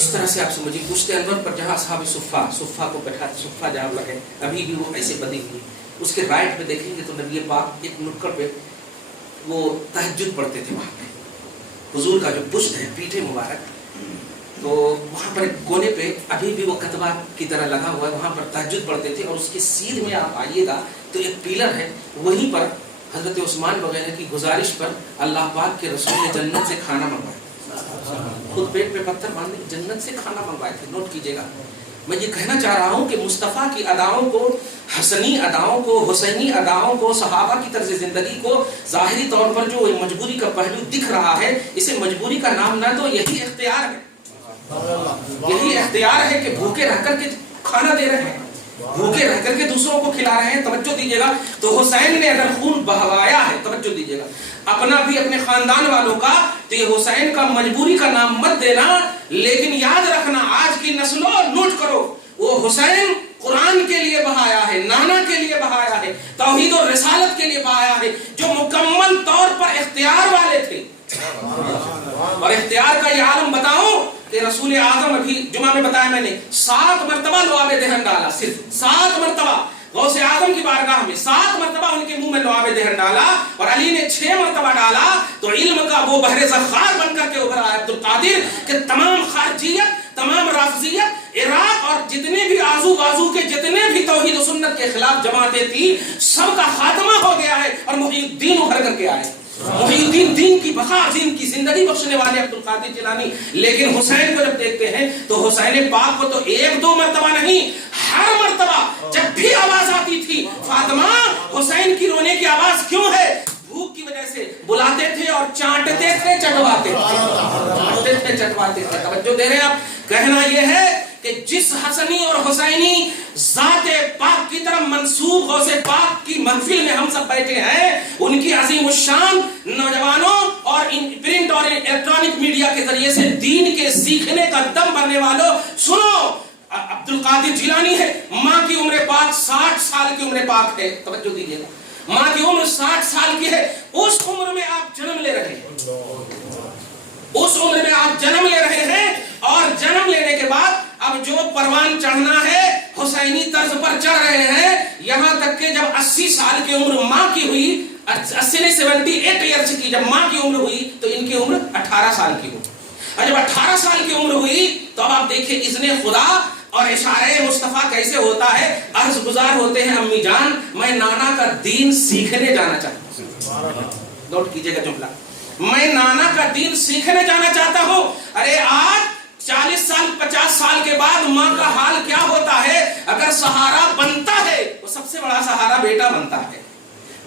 اس طرح سے آپ سمجھیے پشت انور پر جہاں اصحاب صفہ کو بیٹھا صفہ جہاں لگے ابھی بھی وہ ایسے بنی ہوئی، اس کے رائٹ پہ دیکھیں گے تو نبی پاک ایک نکڑ پہ وہ تہجد پڑھتے تھے، وہاں پہ حضور کا جو پشت ہے پیٹھے مبارک، تو وہاں پر ایک کونے پہ ابھی بھی وہ کتبہ کی طرح لگا ہوا ہے، وہاں پر تہجد پڑھتے تھے، اور اس کے سیدھ میں آپ آئیے گا تو ایک پیلر ہے، وہیں پر حضرت عثمان وغیرہ کی گزارش پر اللہ پاک کے رسول نے جنت سے کھانا منگوایا، خود پیٹ پہ پتھر باندھے جنت سے کھانا منگوائے تھے۔ نوٹ کیجئے گا، میں یہ کہنا چاہ رہا ہوں کہ مصطفیٰ کی اداؤں کو، حسنی اداؤں کو، حسینی اداؤں کو، صحابہ کی طرز زندگی کو ظاہری طور پر جو مجبوری کا پہلو دکھ رہا ہے، اسے مجبوری کا نام نہ دو، یہی اختیار ہے، یہی اختیار ہے کہ بھوکے رہ کر کے کھانا دے رہے ہیں، بھوکے رہ کر کے دوسروں کو کھلا رہے ہیں۔ توجہ دیجیے گا، تو حسین نے اگر خون بہوایا ہے، توجہ دیجیے گا، اپنا بھی اپنے خاندان والوں کا، تو یہ حسین کا مجبوری کا نام مت دینا، لیکن یاد رکھنا آج کی نسلوں نوٹ کرو، وہ حسین قرآن کے لیے بہایا ہے، نانا کے لیے بہایا ہے، توحید و رسالت کے لیے بہایا ہے، جو مکمل طور پر اختیار والے تھے۔ اور اختیار کا یہ عالم بتاؤں کہ رسول اعظم ابھی جمعہ میں بتایا میں نے 7 مرتبہ لعاب دہن ڈالا، صرف 7 مرتبہ غوث اعظم کی بارگاہ میں 7 مرتبہ ان کے منہ میں لعاب دہن ڈالا، اور علی نے 6 مرتبہ ڈالا، تو علم کا وہ بحر زخار بن کر کے ابھر آیا عبد القادر کہ تمام خارجیت، تمام رافضیت، عراق اور جتنے بھی آزو بازو کے جتنے بھی توحید و سنت کے خلاف جماعتیں تھی، سب کا خاتمہ ہو گیا ہے، اور محی الدین ابھر کر کے آئے، محی الدین، دین کی بقا عظیم کی زندگی بخشنے والے عبد القادر جیلانی۔ لیکن حسین کو جب دیکھتے ہیں تو حسین پاک کو تو 1-2 مرتبہ نہیں، ہر مرتبہ جب بھی آواز آتی تھی فاطمہ حسین کی رونے کی آواز کیوں ہے، بھوک کی وجہ سے بلاتے تھے اور چانٹتے تھے، چٹواتے تھے۔ توجہ دے رہے ہیں آپ، کہنا یہ ہے کہ جس حسنی اور حسینی ذات پاک کی طرف منسوب غوث پاک کی محفل میں ہم سب بیٹھے ہیں، ان کی عظیم الشان نوجوانوں اور پرنٹ اور الیکٹرانک میڈیا کے ذریعے سے دین کے سیکھنے کا دم بھرنے والوں، سنو، عبد القادر جیلانی ہے، ماں کی عمر پاک 60 سال کی عمر پاک ہے، توجہ دیجیے گا، ماں کی عمر 60 سال کی ہے، اس عمر میں آپ جنم لے رہے ہیں، اس عمر میں آپ جنم لے رہے ہیں، اور جنم لینے کے بعد اب جو پروان چڑھنا ہے حسینی طرز پر چڑھ رہے ہیں، یہاں تک کہ جب 80 سال کی عمر ماں کی ہوئی، 78 ایئرز کی جب ماں کی عمر ہوئی تو ان کی عمر 18 سال کی ہوئی، اور جب 18 سال کی عمر ہوئی تو اب آپ دیکھیں اذن خدا اور اشارہ مصطفیٰ کیسے ہوتا ہے۔ عرض گزار ہوتے ہیں امی جان، میں نانا کا دین سیکھنے جانا چاہتا ہوں، نوٹ کیجئے گا جملہ، میں نانا کا دین سیکھنے جانا چاہتا ہوں۔ ارے آج 40 سال 50 سال کے بعد ماں کا حال کیا ہوتا ہے؟ اگر سہارا بنتا ہے، وہ سب سے بڑا سہارا بیٹا بنتا ہے،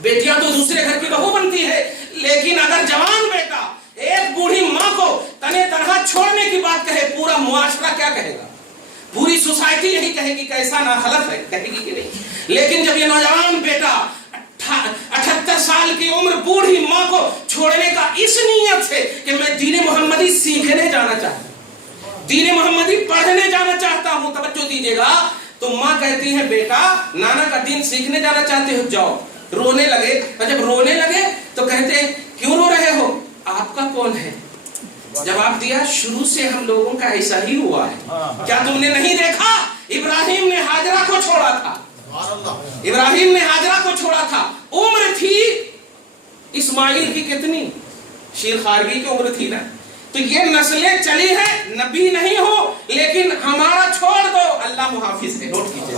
بیٹیاں تو دوسرے گھر کی بہو بنتی ہے، لیکن اگر جوان بیٹا ایک بوڑھی ماں کو تنے تنہا چھوڑنے کی بات کہے، پورا معاشرہ کیا کہے گا؟ پوری سوسائٹی یہی کہے گی کہ ایسا ناخلف ہے، کہے گی کہ نہیں؟ لیکن جب یہ نوجوان بیٹا 78 سال کی عمر بوڑھی ماں کو چھوڑنے کا اس نیت سے کہ میں دین محمدی سیکھنے جانا چاہتا ہوں، دین محمدی پڑھنے جانا چاہتا ہوں، توجہ دیجیے گا، تو ماں کہتی ہے بیٹا نانا کا دین سیکھنے جانا چاہتے ہو، جاؤ۔ رونے لگے، اور جب رونے لگے تو کہتے ہیں کیوں رو رہے ہو، آپ کا کون ہے؟ جواب دیا شروع سے ہم لوگوں کا ایسا ہی ہوا ہے، کیا تم نے نہیں دیکھا ابراہیم نے ہاجرہ کو چھوڑا تھا، ابراہیم نے ہاجرہ کو چھوڑا تھا، عمر تھی اسماعیل کی کتنی، شیر خارگی کی عمر تھی نا، تو یہ نسلیں چلی ہیں، نبی نہیں ہو لیکن ہمارا چھوڑ دو، اللہ محافظ ہے، نوٹ کیجئے،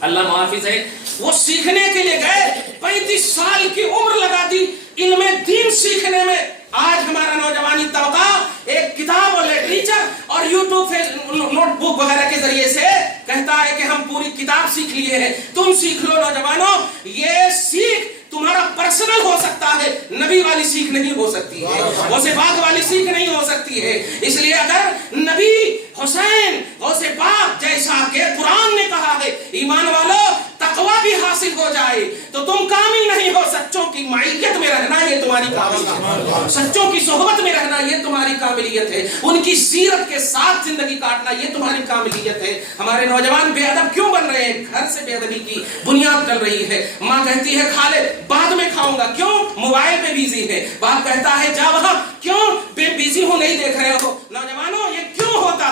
اللہ محافظ ہے۔ وہ سیکھنے کے لیے گئے، 35 سال کی عمر لگا دی علم دین سیکھنے میں۔ آج ہمارا نوجوانی طبقہ ایک کتاب اور لٹریچر اور یوٹیوب نوٹ بک وغیرہ کے ذریعے سے کہتا ہے کہ ہم پوری کتاب سیکھ لیے ہیں، تم سیکھ لو نوجوانوں، یہ سیکھ تمہارا پرسنل ہو سکتا ہے، نبی والی سیکھ نہیں ہو سکتی ہے، غوث پاک والی سیکھ نہیں ہو سکتی ہے۔ اس لیے اگر نبی حسین غوث پاک جیسا کہ قرآن نے کہا ہے ایمان والو تقوی بھی حاصل ہو جائے تو تم کامل نہیں ہو، سچوں کی معیت میں رہنا یہ تمہاری کاملیت ہے، سچوں کی صحبت میں رہنا یہ تمہاری کاملیت ہے، ان کی سیرت کے ساتھ زندگی کاٹنا یہ تمہاری کاملیت ہے۔ ہمارے نوجوان بے ادب کیوں بن رہے ہیں؟ گھر سے بے ادبی کی بنیاد ڈل رہی ہے، ماں کہتی ہے کھا لے بعد میں کھاؤں گا، کیوں؟ موبائل پہ بیزی ہے، باپ کہتا ہے جا وہاں، کیوں؟ بے بیزی ہو نہیں دیکھ رہے ہو۔ نوجوانوں یہ کیوں ہوتا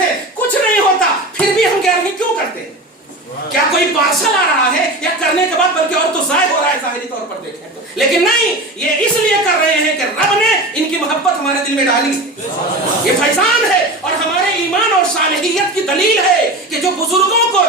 ہیں، کچھ نہیں ہوتا پھر بھی ہم گیارہویں کیوں کرتے ہیں؟ کیا کوئی پارسل آ رہا ہے یا کرنے کے بعد بلکہ اور تو ضائع ہو رہا ہے ظاہری طور پر دیکھیں تو، لیکن نہیں، یہ اس لیے کر رہے ہیں کہ رب نے ان کی محبت ہمارے دل میں ڈالی، یہ فیضان ہے اور ہمارے ایمان اور صالحیت کی دلیل ہے کہ جو بزرگوں کو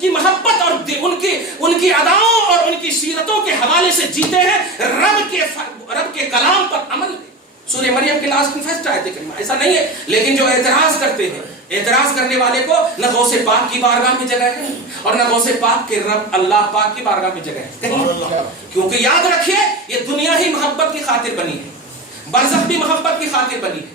کی محبت اور ان کی اداؤں اور ان کی سیرتوں کے حوالے سے جیتے ہیں، رب کے کلام پر عمل ہے۔ سورہ مریم کے لاسٹ میں فرسٹ آیت کریمہ ایسا نہیں ہے، لیکن جو اعتراض کرتے ہیں، اعتراض کرنے والے کو نہ غوث پاک کی بارگاہ میں جگہ ہے اور نہ غوث پاک کے رب اللہ پاک کی بارگاہ میں جگہ ہے کہیں، کیونکہ یاد رکھیے یہ دنیا ہی محبت کی خاطر بنی ہے، برزخ بھی محبت کی خاطر بنی ہے،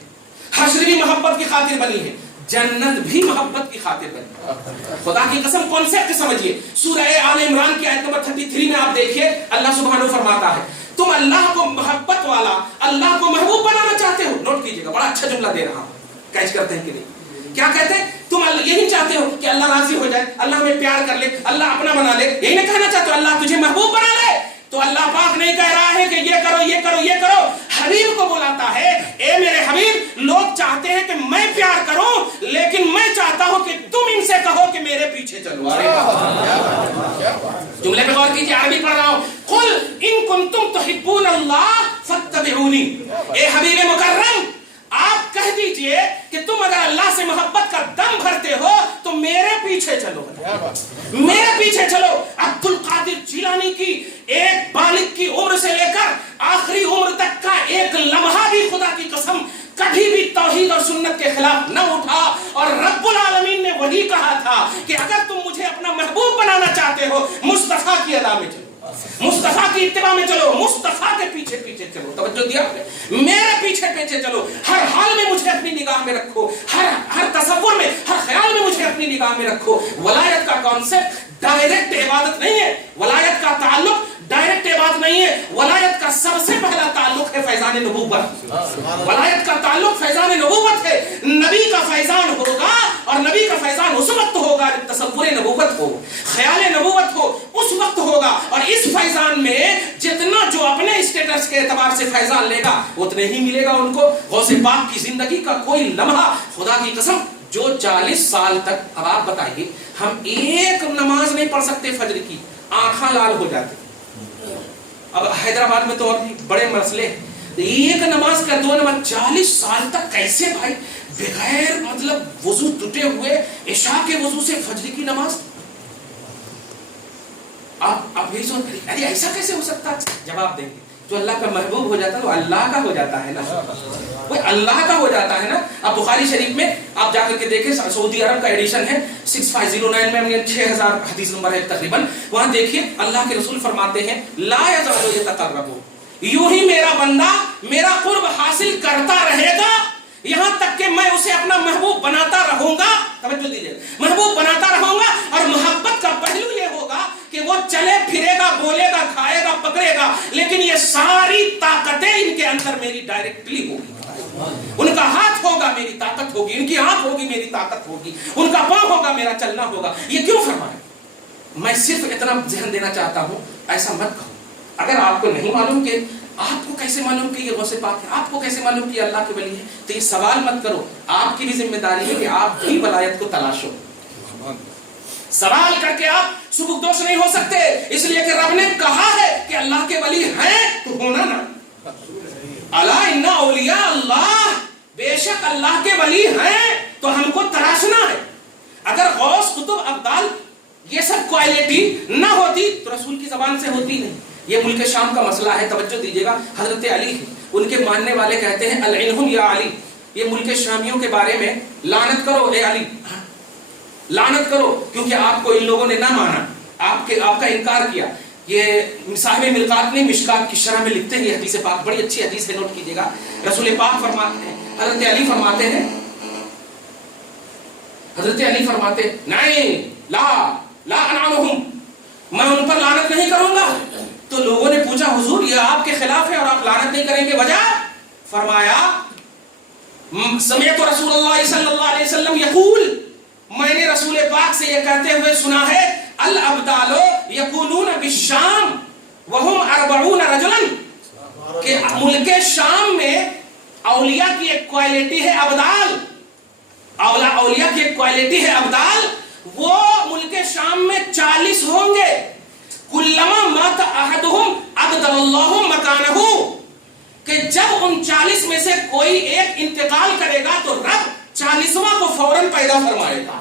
حشر بھی محبت کی خاطر بنی ہے، جنت بھی محبت کی خاطر بنی ہے۔ خدا کی قسم کانسیپٹ سمجھیے، سورہ آل عمران کی آیت نمبر 33 میں آپ دیکھیے اللہ سبحانہ فرماتا ہے تم اللہ کو محبت والا، اللہ کو محبوب بنانا چاہتے ہو۔ نوٹ کیجئے گا، بڑا اچھا جملہ دے رہا ہوں، کیچ کرتے ہیں کہ نہیں؟ کیا کہتے ہیں؟ تم یہی چاہتے ہو کہ اللہ راضی ہو جائے، اللہ ہمیں پیار کر لے، اللہ اپنا بنا لے، یہی نہیں کہنا چاہتے ہو اللہ تجھے محبوب بنا لے؟ تو اللہ پاک نہیں کہہ رہا ہے کہ یہ کرو یہ کرو یہ کرو، حبیب کو بلاتا ہے، اے میرے حبیب لوگ چاہتے ہیں کہ میں پیار کروں لیکن میں چاہتا ہوں کہ تم ان سے کہو کہ میرے پیچھے چلو۔ جملے پہ غور کیجیے، عربی پڑھ رہا ہوں، قل ان کنتم تحبون اللہ فاتبعونی، اے حبیب مکرم آپ کہہ دیجئے کہ تم اگر اللہ سے محبت کا دم بھرتے ہو تو میرے پیچھے چلو، میرے پیچھے چلو۔ عبد القادر جیلانی کی ایک بالغ کی عمر سے لے کر آخری عمر تک کا ایک لمحہ بھی خدا کی قسم کبھی بھی توحید اور سنت کے خلاف نہ اٹھا، اور رب العالمین نے وہی کہا تھا کہ اگر تم مجھے اپنا محبوب بنانا چاہتے ہو مصطفیٰ کی ادا میں چلو، مصطفیٰ کی اتباع میں چلو، مصطفیٰ کے پیچھے پیچھے چلو۔ توجہ دیا آپ نے؟ میرے پیچھے پیچھے چلو، ہر حال میں مجھے اپنی نگاہ میں رکھو، ہر تصور میں، ہر خیال میں مجھے اپنی نگاہ میں رکھو۔ ولایت کا کانسیپٹ ڈائریکٹ عبادت نہیں ہے، ولایت کا تعلق ڈائریکٹ عبادت نہیں ہے، ولایت کا سب سے پہلا تعلق ہے فیضان نبوت، ولایت کا تعلق فیضان نبوت ہے۔ نبی کا فیضان ہوگا اور نبی کا فیضان اس وقت ہوگا جب تصور نبوت ہو، خیال نبوت ہو، اس وقت ہوگا، اور اس فیضان میں جتنا جو اپنے اسٹیٹس کے اعتبار سے فیضان لے گا اتنے ہی ملے گا ان کو۔ غوث پاک کی زندگی کا کوئی لمحہ، خدا کی قسم جو 40 سال تک، اب آپ بتائیے ہم ایک نماز نہیں پڑھ سکتے فجر کی، آنکھاں لال ہو جاتی، اب حیدرآباد میں تو اور بھی بڑے مسئلے ہیں، ایک نماز کر دو نماز 40 سال تک کیسے بھائی بغیر مطلب وضو ٹوٹے ہوئے عشاء کے وضو سے فجر کی نماز؟ آپ یہ سوچ ارے ایسا کیسے ہو سکتا؟ جواب دیں گے جو اللہ کا محبوب ہو جاتا ہے وہ اللہ کا ہو جاتا ہے نا، وہ اللہ کا ہو جاتا ہے نا۔ اب بخاری شریف میں آپ جا کر کے دیکھیں، سعودی عرب کا ایڈیشن ہے 6509 میں 6000 حدیث نمبر ہے تقریباً، وہاں دیکھیے اللہ کے رسول فرماتے ہیں لا یزال یتقرب، یوں ہی میرا بندہ میرا قرب حاصل کرتا رہے گا یہاں تک کہ میں اسے اپنا محبوب بناتا رہوں گا۔ توجہ دیجیے، محبوب بناتا رہوں گا، اور محبت کا پہلو یہ ہوگا کہ وہ چلے پھرے گا، بولے گا، کھائے گا، پکڑے گا، لیکن یہ ساری طاقتیں ان کے اندر میری ڈائریکٹلی ہوگی، ان کا ہاتھ ہوگا میری طاقت ہوگی، ان کی آنکھ ہوگی میری طاقت ہوگی، ان کا پاؤں ہوگا میرا چلنا ہوگا۔ یہ کیوں فرمایا؟ میں صرف اتنا ذہن دینا چاہتا ہوں، ایسا مت کہو۔ اگر آپ کو نہیں معلوم کہ آپ کو کیسے معلوم کہ یہ غوث پاک ہے، آپ کو کیسے معلوم کہ یہ اللہ کے ولی ہے، تو یہ سوال مت کرو، آپ کی بھی ذمہ داری ہے کہ آپ بھی ولایت کو تلاشو۔ سوال کر کے آپ سبکدوش نہیں ہو سکتے، اس لیے کہ رب نے کہا ہے کہ اللہ کے ولی ہیں تو ہونا نا۔ الا ان اولیاء اللہ، بے شک اللہ کے ولی ہیں تو ہم کو تراشنا ہے۔ اگر غوث قطب ابدال یہ سب کوالٹی نہ ہوتی تو رسول کی زبان سے ہوتی نہیں۔ یہ ملک شام کا مسئلہ ہے، توجہ دیجیے گا، حضرت علی ان کے ماننے والے کہتے ہیں العنہم یا علی، یہ ملک شامیوں کے بارے میں لعنت کرو اے علی، لعنت کرو، کیونکہ آپ کو ان لوگوں نے نہ مانا، آپ کا انکار کیا۔ یہ صاحب ملقات نے مشکات کی شرح میں لکھتے ہیں، یہ حدیث پاک بڑی اچھی حدیث ہے، نوٹ کیجیے گا۔ رسول پاک فرماتے ہیں، حضرت علی فرماتے ہیں، حضرت علی فرماتے ہیں نہیں لا انعمہم، میں ان پر لعنت نہیں کروں گا۔ تو لوگوں نے پوچھا حضور یہ آپ کے خلاف ہے اور آپ لعنت نہیں کریں گے، وجہ؟ فرمایا سمعت رسول اللہ صلی اللہ علیہ وسلم یقول، میں نے رسول پاک سے یہ کہتے ہوئے سنا ہے الابدال یکونون بالشام وهم 40 رجلا، کہ ملک شام میں اولیاء کی ایک کوالٹی ہے ابدال، اولیاء کی ایک کوالٹی ہے ابدال، وہ ملک شام میں 40 ہوں گے، کلما مات احدہم ابدل اللہ مکانہ، کہ جب ان 40 میں سے کوئی ایک انتقال کرے گا تو رب 40واں کو فوراً پیدا فرمائے گا،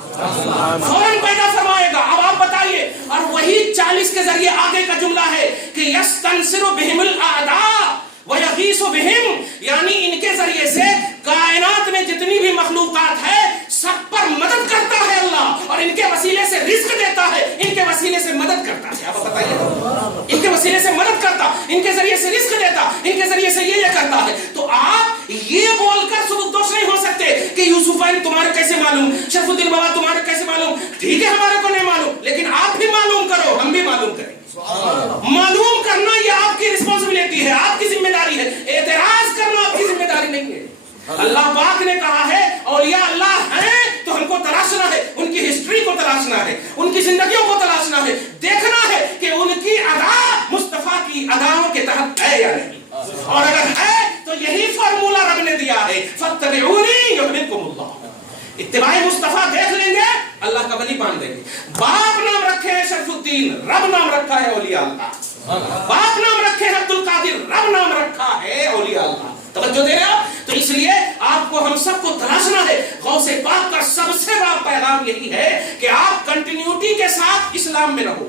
فوراً پیدا فرمائے گا۔ اب آپ بتائیے، اور وہی 40 کے ذریعے آگے کا جملہ ہے کہ یستنصر بہم الاعداء ویغیث بہم، یعنی ان کے ذریعے سے کائنات میں جتنی بھی مخلوقات ہے سب پر مدد کرتا ہے اللہ، اور ان کے وسیلے سے رزق دیتا ہے، ان کے وسیلے سے مدد کرتا ہے۔ آپ بتائیے، ان کے وسیلے سے مدد کرتا، ان کے ذریعے سے رزق دیتا، ان کے ذریعے سے یہ کرتا ہے۔ تو آپ یہ بول کر سبکدوش نہیں ہو سکتے کہ یوسفین تمہارے کیسے معلوم، شرف الدین بابا تمہارے کیسے معلوم، ٹھیک ہے ہمارے کو نہیں معلوم، لیکن آپ بھی معلوم کرو، ہم بھی معلوم کریں۔ معلوم کرنا یہ آپ کی رسپانسبلٹی ہے، آپ کی ذمہ داری ہے، اعتراض کرنا آپ کی ذمہ داری نہیں ہے۔ اللہ پاک نے کہا ہے اولیاء اللہ ہیں تو ہم کو تلاشنا ہے، ان کی ہسٹری کو تلاشنا ہے، ان کی زندگیوں کو تلاشنا ہے، دیکھنا ہے کہ ان کی ادا مصطفیٰ کی اداؤں کے تحت ہے یا نہیں، اور اگر ہے تو یہی فارمولہ رب نے دیا ہے، فاتبعونی یحببکم اللہ، اتباع مصطفیٰ دیکھ لیں گے اللہ کا ولی مان دیں گے۔ باپ نام رکھے ہیں شرف الدین، رب نام رکھا ہے اولیاء اللہ، باپ نام رکھے ہیں عبد القادر، رب نام رکھا ہے اولیاء اللہ۔ توجہ دے رہے ہو؟ تو اس لیے آپ کو ہم سب کو تلاشنا ہے۔ غوث پاک کا سب سے بڑا پیغام یہی ہے کہ آپ کنٹینیوٹی کے ساتھ اسلام میں رہو،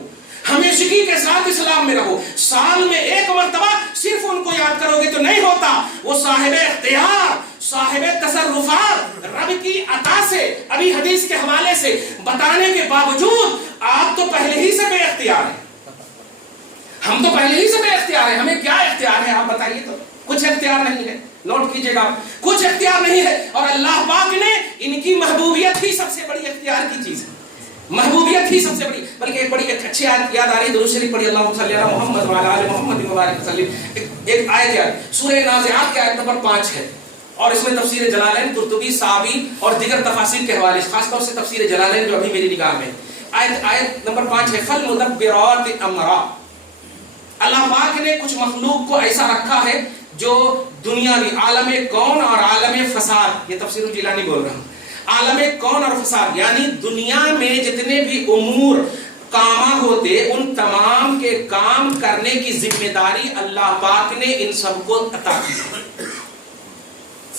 ہمیشگی کے ساتھ اسلام میں رہو۔ سال میں ایک مرتبہ صرف ان کو یاد کرو گے تو نہیں ہوتا، وہ صاحب اختیار، صاحب تصرفات، رب کی عطا سے ابھی حدیث کے حوالے سے بتانے کے باوجود آپ تو پہلے ہی سے بے اختیار ہیں، ہم تو پہلے ہی سے بے اختیار ہیں۔ ہمیں کیا اختیار ہے آپ بتائیے تو؟ کچھ اختیار نہیں ہے، نوٹ کیجئے گا، کچھ اختیار نہیں ہے۔ اور اللہ پاک نے ان کی محبوبیت ہی سب سے بڑی اختیار کی چیز ہے، محبوبیت ہی سب سے بڑی۔ بلکہ ایک بڑی اچھی آیت یاد آ رہی ہے، درود شریف پڑھی، اللہم صلی علی محمد وعلی آل محمد وبارک وسلم۔ ایک آیت یاد، سورہ نازعات کی آیت نمبر 5 ہے، اور اس میں تفسیر جلالین، قرطبی، صحابی اور دیگر تفاسیر کے حوالے سے، خاص طور سے تفسیر جلالین جو ابھی میری نگاہ میں آیت نمبر 5 ہے، فالمدبرات امرا۔ اللہ پاک نے کچھ مخلوق کو ایسا رکھا ہے جو دنیاوی عالم کون اور عالم فساد، یہ تفسیر جیلانی بول رہا ہوں، عالم کون اور فساد، یعنی دنیا میں جتنے بھی امور کامہ ہوتے ان تمام کے کام کرنے کی ذمہ داری اللہ پاک نے ان سب کو عطا کی۔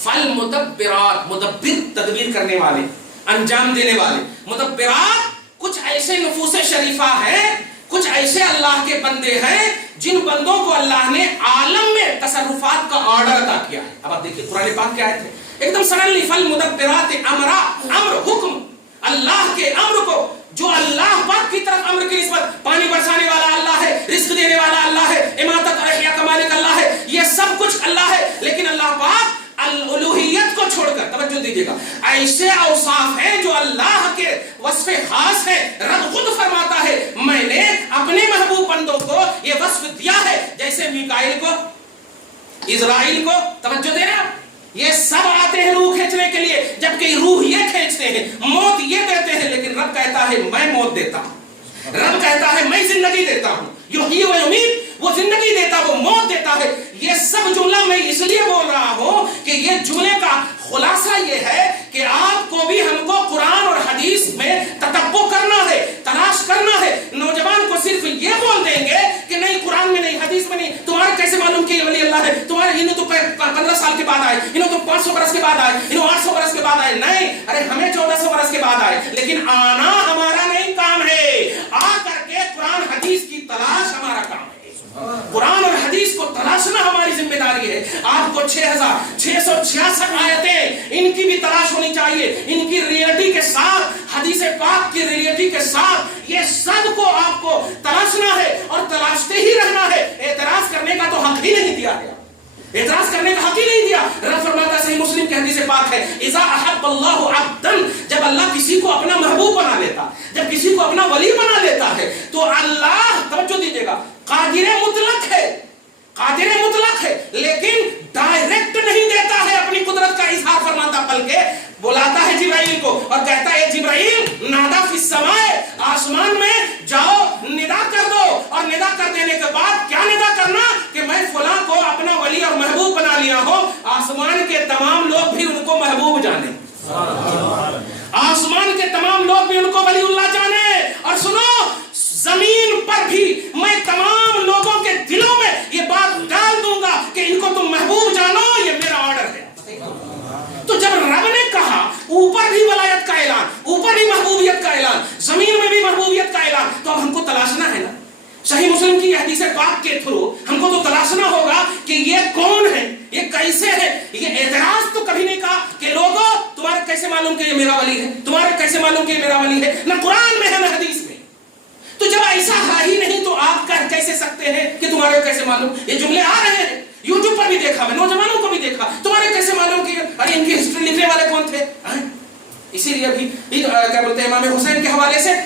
فالمدبرات، مدبر تدبیر کرنے والے، انجام دینے والے، مدبرات کچھ ایسے نفوس شریفہ ہیں، کچھ ایسے اللہ کے بندے ہیں جن بندوں کو اللہ نے عالم میں تصرفات کا آرڈر عطا کیا ہے۔ اب آپ دیکھیں قرآن پاک کیا ہے، ایک دم سڈنلی فالمدبرات امرا، امر حکم، اللہ کے امر کو، جو اللہ پاک کی طرف امر کی نسبت، پانی برسانے والا اللہ ہے، رزق دینے والا اللہ ہے، اماتت اور احیاء کا مالک اللہ ہے، یہ سب کچھ اللہ ہے، لیکن اللہ پاک الوہیت کو چھوڑ کر، توجہ دیجیے گا، ایسے اوصاف ہیں جو اللہ کے وصف خاص ہے۔ رب خود فرماتا ہے میں نے اپنے محبوب بندوں کو یہ وصف دیا ہے، جیسے میکائیل کو، اسرائیل کو، توجہ دے رہے ہیں، یہ سب آتے ہیں روح کھینچنے کے لیے، جبکہ روح یہ کھینچتے ہیں، موت یہ دیتے ہیں، لیکن رب کہتا ہے میں موت دیتا ہوں، رب کہتا ہے میں زندگی دیتا ہوں، یحیی و یمیت، وہ زندگی دیتا، وہ موت دیتا ہے۔ یہ سب جملہ میں اس لیے بول رہا ہوں کہ یہ جملے کا خلاصہ یہ ہے کہ آپ کو بھی ہم کو قرآن اور حدیث میں تتبع کرنا ہے، تلاش کرنا ہے۔ نوجوان کو صرف یہ بول دیں گے کہ نہیں قرآن میں نہیں، حدیث میں نہیں، تمہارے کیسے معلوم کہ یہ ولی اللہ ہے، تمہارے انہیں تو 15 سال کے بعد آئے، انہیں تو 500 برس کے بعد آئے، انہیں 800 برس کے بعد آئے، نہیں، ارے ہمیں 1400 برس کے بعد آئے، لیکن آنا ہمارا نہیں کام ہے، آ کر کے قرآن حدیث کی تلاش ہمارا کام ہے۔ قرآن اور حدیث کو تلاشنا ہماری ذمہ داری ہے۔ آپ کو 6666 آیتیں ان کی بھی تلاش ہونی چاہیے، ان کی ریئلٹی کے ساتھ، حدیث پاک کی ریئلٹی کے ساتھ، یہ سب کو آپ کو تلاشنا ہے اور تلاشتے ہی رہنا ہے۔ اعتراض کرنے کا تو حق ہی نہیں دیا گیا، اعتراض کرنے کا حق ہی نہیں دیا۔ رب فرماتا ہے، صحیح مسلم کی حدیث پاک ہے، اذا احب اللہ عبدا، جب اللہ کسی کو اپنا محبوب بنا لیتا، جب کسی کو اپنا ولی بنا لیتا ہے تو اللہ، توجہ دیجیے گا، قادر مطلق ہے، قادر مطلق ہے، لیکن ڈائریکٹ نہیں دیتا ہے اپنی قدرت کا اظہار فرماتا، بلکہ بلاتا ہے جبرائیل کو اور کہتا ہے جبرائیل نادا فی السماء، آسمان میں جاؤ ندا کر دو، اور ندا کر دینے کے بعد کیا ندا کرنا کہ میں فلاں کو اپنا ولی اور محبوب بنا لیا ہوں۔ آسمان کے آسمان کے تمام لوگ بھی ان کو ولی اللہ جانے، اور سنو زمین پر بھی میں تمام لوگوں کے دلوں میں یہ بات ڈال دوں گا کہ ان کو تم محبوب جانو، یہ میرا آرڈر ہے۔ تو جب رب نے کہا اوپر بھی ولایت کا اعلان، اوپر بھی محبوبیت کا اعلان، زمین میں بھی محبوبیت کا اعلان، تو اب ہم کو تلاشنا ہے نا صحیح مسلم کی حدیث پاک کے تھرو ہم کو تو تلاشنا ہوگا کہ یہ کون ہے، یہ کیسے ہے۔ یہ اعتراض تو کبھی نہیں کہا کہ لوگوں تمہارے کیسے معلوم کہ یہ میرا ولی ہے، تمہارے کیسے معلوم کہ یہ میرا ولی ہے، نہ قرآن میں ہے نہ حدیث میں۔ تو جب ایسا ہے ہی نہیں تو آپ کہہ کیسے سکتے ہیں کہ تمہارے کیسے معلوم؟ یہ جملے آ رہے ہیں، یوٹیوب پر بھی دیکھا، میں نوجوانوں کو بھی دیکھا، تمہارے کیسے معلوم کہ ارے ان کی ہسٹری لکھنے والے کون تھے؟ اسی لیے ابھی کیا بولتے ہیں امام حسین کے حوالے سے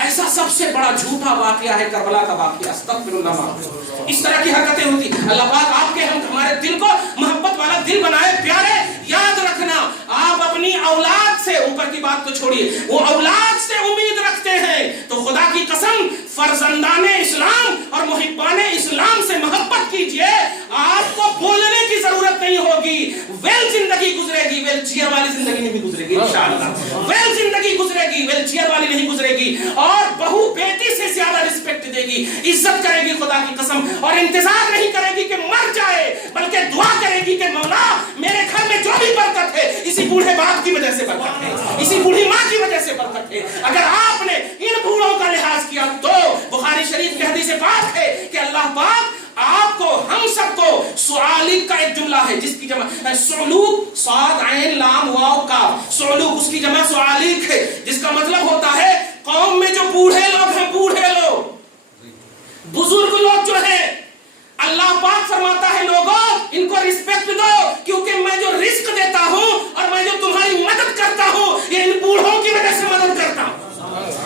ایسا سب سے بڑا جھوٹا واقعہ ہے کربلا کا واقعہ، استغفر اللہ۔ اس طرح کی حرکتیں ہوتی، اللہ پاک آپ کے ہمارے دل کو محبت والا دل بنائے۔ پیارے یاد رکھنا، آپ اپنی اولاد سے، اوپر کی بات تو چھوڑیے، وہ اولاد سے امید رکھتے ہیں تو خدا کی قسم فرزندان اسلام اور محبان اسلام سے محبت کیجئے، آپ کو بولنے کی ضرورت نہیں ہوگی، ویل زندگی گزرے گی، ویل چیئر والی زندگی نہیں گزرے گی انشاءاللہ، ویل زندگی گزرے گی، ویل چیئر والی نہیں گزرے گی، اور بہو بیٹی سے زیادہ رسپیکٹ دے گی، عزت کرے گی خدا کی قسم، اور انتظار نہیں کرے گی کہ مر جائے، بلکہ دعا کرے گی کہ مولا میرے گھر میں جو بھی برکت ہے اسی بوڑھے باپ کی وجہ سے برکت ہے، اسی بوڑھی ماں کی وجہ سے برکت ہے۔ اگر آپ نے ان بوڑھوں کا لحاظ کیا تو بخاری شریف کی حدیث پاک ہے کہ اللہ پاک آپ کو، ہم سب کو، سعالق کا ایک جملہ ہے جس کی جمع سعلوق، صاد عین لام واو کاف، سعلوق اس کی جمع سعالق ہے، جس کا مطلب ہوتا ہے قوم میں جو بوڑھے لوگ ہیں، بوڑھے لوگ، بزرگ لوگ جو ہیں، اللہ پاک فرماتا ہے لوگوں ان کو رسپیکٹ دو، کیونکہ میں جو رزق دیتا ہوں اور میں جو تمہاری مدد کرتا ہوں یہ ان بوڑھوں کی وجہ سے مدد کرتا ہوں،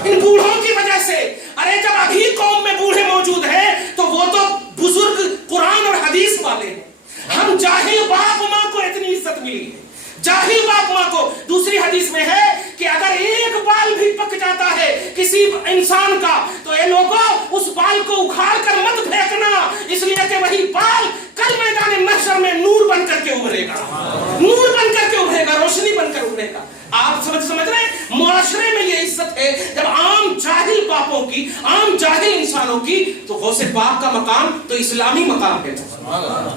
ان بوڑھوں کی وجہ سے۔ ارے جب ابھی قوم میں بوڑھے موجود ہیں تو وہ تو بزرگ قرآن اور حدیث والے ہیں، ہم جاہل باپ ماں کو اتنی عزت ملی ہے، جاہل باپ ماں کو۔ دوسری حدیث میں ہے کہ اگر ایک بال بھی پک جاتا ہے کسی انسان کا تو اے لوگوں اس بال کو اکھاڑ کر مت پھینکنا، اس لیے کہ وہی بال کل میدان محشر میں نور بن کر کے ابھرے گا، نور بن کر کے ابھرے گا، روشنی بن کر ابھرے گا۔ آپ سمجھ رہے ہیں معاشرے میں یہ عزت ہے جب عام جاہل باپوں کی، عام جاہل انسانوں کی، تو غوث پاک کا مقام تو اسلامی مقام ہے،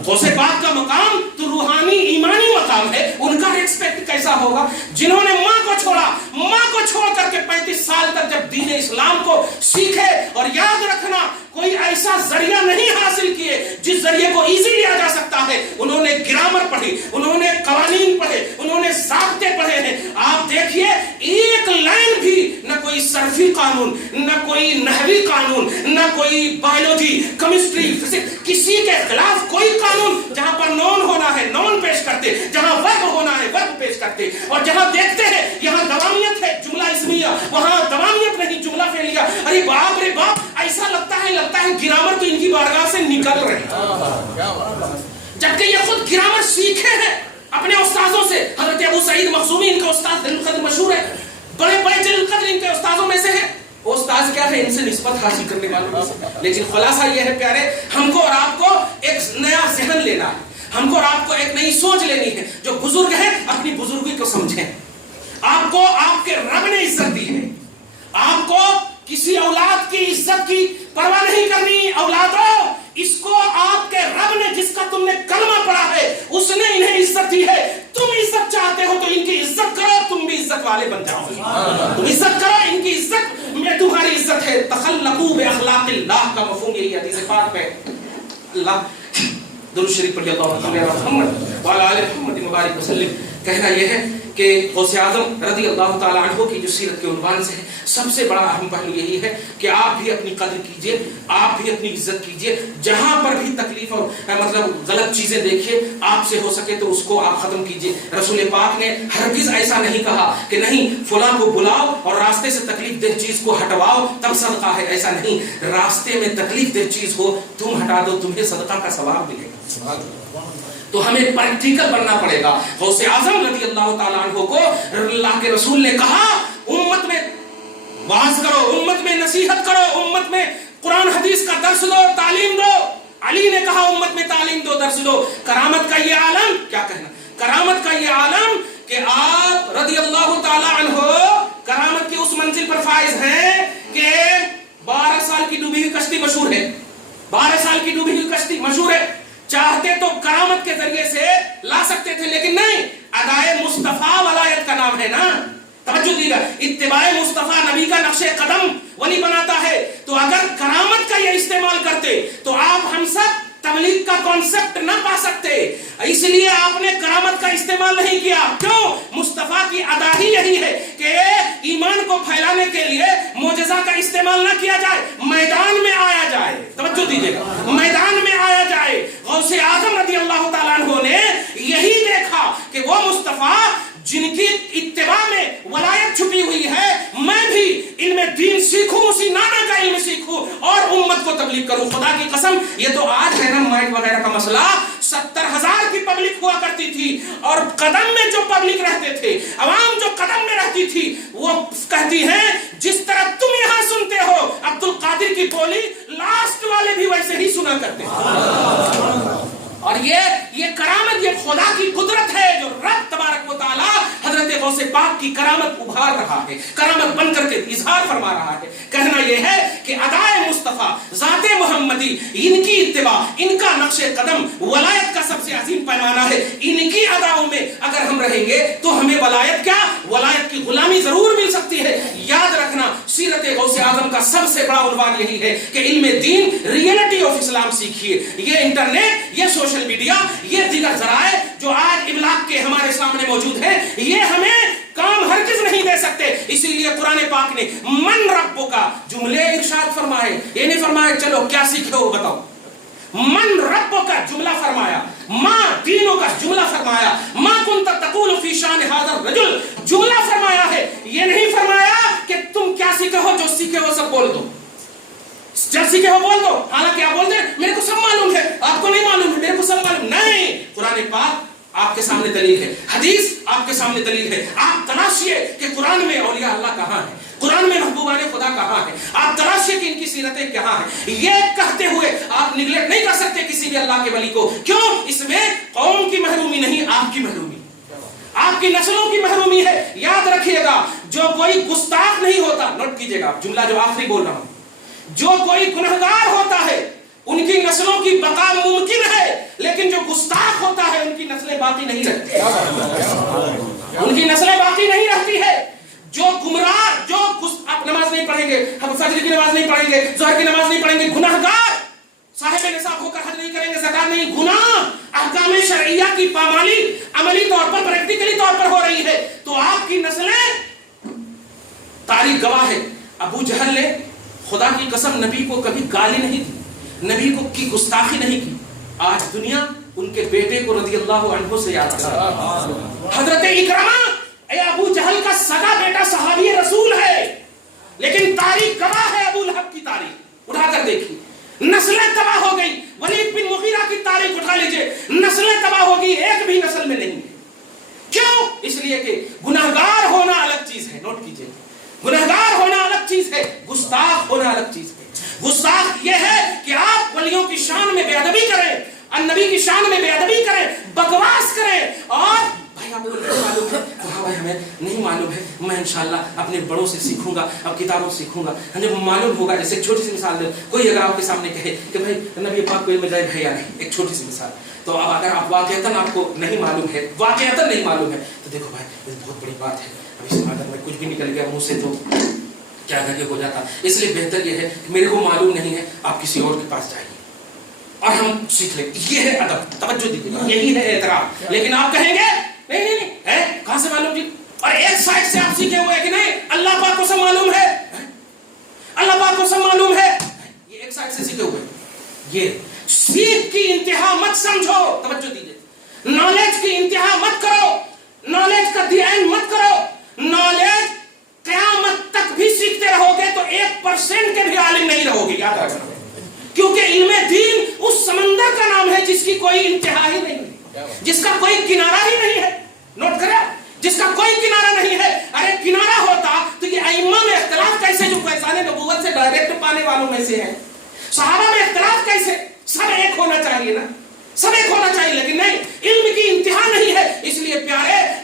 غوث پاک کا مقام تو روحانی ایمانی مقام ہے، ان کا ریسپیکٹ کیسا ہوگا؟ جنہوں نے ماں کو چھوڑا، ماں کو چھوڑ کر کے 35 سال تک جب دین اسلام کو سیکھے، اور یاد رکھنا کوئی ایسا ذریعہ نہیں حاصل کیے جس ذریعے کو ایزی لیا جا سکتا ہے، انہوں نے گرامر پڑھی، انہوں نے قوانین پڑھے، انہوں نے ضابطے پڑھے ہیں۔ آپ دیکھیے ایک لائن بھی نہ کوئی صرفی قانون، نہ کوئی نحوی قانون، نہ کوئی بایولوجی، کیمسٹری، فزکس، کسی کے خلاف کوئی قانون۔ جہاں پر نون ہونا ہے نون پیش کرتے، جہاں ورب ہونا ہے ورب پیش کرتے، اور جہاں دیکھتے ہیں یہاں دوامیت ہے جملہ اسمیہ، وہاں دوامیت نہیں جملہ فعلیہ۔ ارے باپ رے باپ، ایسا لگتا ہے گرامر تو ان کی بارگاہ سے نکل رہے ہیں، جبکہ یہ خود گرامر سیکھے ہیں اپنے استاذوں سے۔ حضرت ابو سعید مخزومی ان کے استاد جلیل القدر مشہور ہے، بڑے بڑے جلیل القدر ان کے استاذوں میں سے ہیں۔ وہ استاذ کیا ہے؟ ان سے نسبت حاصل کرنے والوں میں سے۔ لیکن خلاصہ یہ ہے پیارے، ہم کو اور آپ کو ایک نیا ذہن لینا ہے، ہم کو اور آپ کو ایک نئی سوچ لینی ہے۔ جو بزرگ ہیں اپنی بزرگی کو سمجھیں، آپ کو آپ کے رب نے عزت دی ہے، آپ کو کسی اولاد کی عزت کی پرواہ نہیں کرنی۔ اولادوں، اس کو آپ کے رب نے، جس کا تم نے کلمہ پڑھا ہے، اس نے انہیں عزت دی ہے۔ تم عزت چاہتے ہو تو ان کی عزت کرو، تم بھی عزت والے بن جاؤ، تم عزت کرو، ان کی عزت میں تمہاری عزت ہے۔ تخلقوا باخلاق اللہ کا مفہوم یہی حدیث پاک میں۔ اللہ درود شریف پڑھیے، اللہم صلی علی محمد وعلی آل محمد مبارک وسلم۔ کہنا یہ ہے کہ غوث اعظم رضی اللہ تعالیٰ عنہ کی جو سیرت کے عنوان سے ہے، سب سے بڑا اہم پہلو یہی ہے کہ آپ بھی اپنی قدر کیجئے، آپ بھی اپنی عزت کیجئے، جہاں پر بھی تکلیف اور مطلب غلط چیزیں دیکھیے، آپ سے ہو سکے تو اس کو آپ ختم کیجئے۔ رسول پاک نے ہرگز ایسا نہیں کہا کہ نہیں فلاں کو بلاؤ اور راستے سے تکلیف دہ چیز کو ہٹواؤ تب صدقہ ہے، ایسا نہیں۔ راستے میں تکلیف دہ چیز ہو تم ہٹا دو، تمہیں صدقہ کا ثواب ملے گا۔ تو ہمیں پریکٹیکل بننا پڑے گا۔ غوث اعظم رضی اللہ تعالیٰ عنہ کو اللہ کے رسول نے کہا امت میں واعظ کرو، امت میں نصیحت کرو، امت میں قرآن حدیث کا درس دو، تعلیم دو۔ علی نے کہا امت میں تعلیم دو، درس دو۔ کرامت کا یہ عالم، کیا کہنا، کرامت کا یہ عالم کہ آپ رضی اللہ تعالی عنہ کرامت کی اس منزل پر فائز ہیں کہ 12 سال کی ڈوبی ہوئی کشتی مشہور ہے، 12 سال کی ڈوبی ہوئی کشتی مشہور ہے، چاہتے تو کرامت کے ذریعے سے لا سکتے تھے، لیکن نہیں، ادائے مصطفیٰ ولایت کا نام ہے نا، توجہ دیجیے گا، اتباع مصطفیٰ نبی کا نقش قدم ولی بناتا ہے، تو اگر کرامت کا یہ استعمال کرتے تو آپ ہم سب تبلیغ کا کانسیپٹ نہ پا سکتے، اس لیے آپ نے کرامت کا استعمال نہیں کیا، کیوں؟ مصطفیٰ کی ادا ہی یہی ہے کہ ایمان کو پھیلانے کے لیے معجزہ کا استعمال نہ کیا جائے، میدان میں آیا جائے، توجہ دیجیے گا، میدان میں آیا جائے۔ غوث اعظم رضی اللہ تعالیٰ عنہ نے یہی دیکھا کہ وہ مصطفیٰ جن کی اتباع میں ولایت چھپی ہوئی ہے، میں بھی علم دین سیکھوں، اسی نانا کا علم سیکھوں اور امت کو تبلیغ کروں۔ خدا کی قسم، یہ تو آج ہے نا مائک وغیرہ کا مسئلہ، 70,000 کی پبلک ہوا کرتی تھی اور قدم میں جو پبلک رہتے تھے، عوام جو قدم میں رہتی تھی، وہ کہتی ہیں جس طرح تم یہاں سنتے ہو عبد القادر کی بولی، لاسٹ والے بھی ویسے ہی سنا کرتے ہیں۔ اور یہ کرامت، یہ خدا کی قدرت ہے جو رب تبارک و تعالی حضرت غوث پاک کی کرامت ابھار رہا ہے، کرامت بن کر کے اظہار فرما رہا ہے۔ کہنا یہ ہے کہ ادائے مصطفیٰ، ذات محمدی، ان کی اتباع، ان کا نقش قدم ولایت کا سب سے عظیم پیمانہ ہے۔ ان کی اداؤں میں اگر ہم رہیں گے تو ہمیں ولایت کیا، ولایت کی غلامی ضرور مل سکتی ہے۔ یاد رکھنا، سیرت غوث اعظم کا سب سے بڑا عنوان یہی ہے کہ علم دین، ریئلٹی آف اسلام سیکھیے۔ یہ انٹرنیٹ، یہ سوشل میڈیا، یہ دیگر ذرائع جو آج ابلاغ کے ہمارے سامنے موجود ہیں، یہ ہمیں کام ہرگز نہیں دے سکتے۔ اسی لیے قرآن پاک نے من رب کا جملے ارشاد فرمائے، یہ نہیں فرمایا چلو کیا سیکھے ہو بتاؤ، من رب کا جملہ فرمایا، ماں دینوں کا جملہ فرمایا، ماں کنت تقول فی شان ھذا الرجل جملہ فرمایا ہے۔ یہ نہیں فرمایا کہ تم کیا سیکھے ہو، جو سیکھے ہو سب بول دو، جب سیکھے ہو بول دو، حالانکہ آپ بولتے ہیں میرے کو سب معلوم ہے، آپ کو نہیں معلوم ہے، میرے کو سب معلوم نہیں۔ قرآن پاک آپ کے سامنے دلیل ہے، حدیث آپ کے سامنے دلیل ہے۔ آپ تلاشیے کہ قرآن میں اولیاء اللہ کہاں ہے، قرآن میں محبوبان خدا کہاں ہے، آپ تلاشیے کہ ان کی سیرتیں کہاں ہیں۔ یہ کہتے ہوئے آپ نگلیکٹ نہیں کر سکتے کسی بھی اللہ کے ولی کو، کیوں؟ اس میں قوم کی محرومی نہیں، آپ کی محرومی، آپ کی نسلوں کی محرومی ہے۔ یاد رکھیے گا، جو کوئی گستاخ نہیں ہوتا، نوٹ کیجیے گا جملہ جو آخری بول رہا ہوں، جو کوئی گنہگار ہوتا ہے ان کی نسلوں کی بقا ممکن ہے، لیکن جو گستاخ ہوتا ہے ان کی نسلیں باقی نہیں رہتی، ان کی نسلیں باقی نہیں رہتی ہے۔ جو گمراہ، جو آپ نماز نہیں پڑھیں گے، ہم فجر کی نماز نہیں پڑھیں گے، ظہر کی نماز نہیں پڑھیں گے، گنہگار، صاحب نصاب ہو کر حج نہیں کریں گے، زکات نہیں، گناہ، احکام شرعیہ کی پامالی عملی طور پر، پریکٹیکلی طور پر ہو رہی ہے، تو آپ کی نسلیں، تاریخ گواہ ہے، ابو جہل نے خدا کی قسم نبی کو کبھی گالی نہیں دی، نبی کو کی گستاخی نہیں کی، آج دنیا ان کے بیٹے کو رضی اللہ عنہ سے یاد کرتا ہے۔ حضرت اکرمہ، اے ابو جہل کا سگا بیٹا صحابی رسول ہے، لیکن تاریخ گواہ ہے، ابو لہب کی تاریخ اٹھا کر دیکھی، نسلیں تباہ ہو گئی۔ ولید بن مغیرہ کی تاریخ اٹھا لیجئے، نسلیں تباہ ہو گئی، ایک بھی نسل میں نہیں ہے۔ کیوں؟ اس لیے کہ گناہگار ہونا الگ چیز ہے، نوٹ کیجئے، گنہگار ہونا الگ چیز ہے، گستاخ ہونا الگ چیز ہے۔ گستاخ یہ ہے کہ آپ ولیوں کی شان میں بے ادبی کریں، النبی کی شان میں بے ادبی کریں، بکواس کریں، اور بھائی آپ کو نہیں معلوم ہے، ہاں بھائی ہمیں نہیں معلوم ہے، میں انشاءاللہ اپنے بڑوں سے سیکھوں گا، اب کتابوں سے سیکھوں گا، جب معلوم ہوگا۔ جیسے ایک چھوٹی سی مثال دے، کوئی اگر آپ کے سامنے کہے کہ بھائی نبی پاک کو علم غیب ہے یا نہیں، ایک چھوٹی سی مثال، تو اب اگر آپ واقعتاً آپ کو نہیں معلوم ہے، واقعتاً نہیں معلوم ہے، تو دیکھو بھائی یہ بہت بڑی بات ہے، اب اس عادت میں کچھ بھی نکل گیا منہ سے تو کیا کر کے ہو جاتا، اس لیے بہتر یہ ہے کہ میرے کو معلوم نہیں ہے، آپ کسی اور کے پاس جائیے اور ہم سیکھ لیں۔ یہ ہے ادب، توجہ دیجیے، یہی ہے احترام۔ لیکن آپ کہیں گے نہیں نہیں نہیں ہے، کہاں سے معلوم جی، اور ایک سائڈ سے آپ سیکھے ہوئے کہ نہیں اللہ پاک کو سب معلوم ہے، اللہ پاک کو سب معلوم ہے، یہ ایک سائڈ سے سیکھے ہوئے۔ یہ سیکھ کی انتہا مت سمجھو، توجہ دیجیے، نالج کی انتہا مت کرو، نالج کا دی اینڈ مت کرو۔ نالج قیامت تک بھی سیکھتے رہو گے تو 1% کے بھی عالم نہیں رہو گے، یاد رکھنا، کیونکہ علم دین اس سمندر کا نام ہے جس کی کوئی انتہا ہی نہیں ہے، جس کا کوئی کنارہ ہی نہیں ہے۔ نوٹ کریں، جس کا کوئی کنارہ نہیں ہے۔ ارے کنارہ ہوتا تو یہ ائمہ میں اختلاف کیسے، جو فیضان نبوت سے ڈائریکٹ پانے والوں میں سے ہیں، صحابہ میں اختلاف کیسے، سب ایک ہونا چاہیے نا، سب ایک ہونا چاہیے، لیکن نہیں، علم کی انتہا نہیں ہے۔ اس لیے پیارے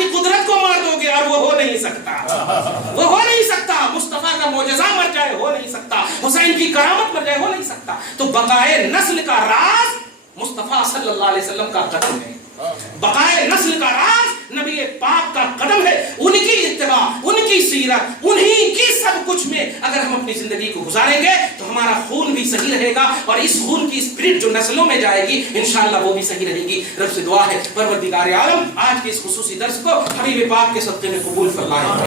کی قدرت کو مار دو گے اور وہ ہو نہیں سکتا، وہ ہو نہیں سکتا. مصطفیٰ کا معجزہ مر جائے ہو نہیں سکتا، حسین کی کرامت مر جائے ہو نہیں سکتا. تو بقائے نسل کا راز مصطفیٰ صلی اللہ علیہ وسلم کا قدم ہے. بقائے نسل کا راز نبی پاک کا قدم ہے. ان کی اتباع، ان کی سیرت، انہی کی سب کچھ میں اگر ہم اپنی زندگی کو گزاریں گے تو ہمارا خون بھی صحیح رہے گا، اور اس خون کی اسپرٹ جو نسلوں میں جائے گی انشاءاللہ وہ بھی صحیح رہے گی. رب سے دعا ہے پروردگار عالم آج کے اس خصوصی درس کو حبیب پاک کے صدقے میں قبول فرمائے.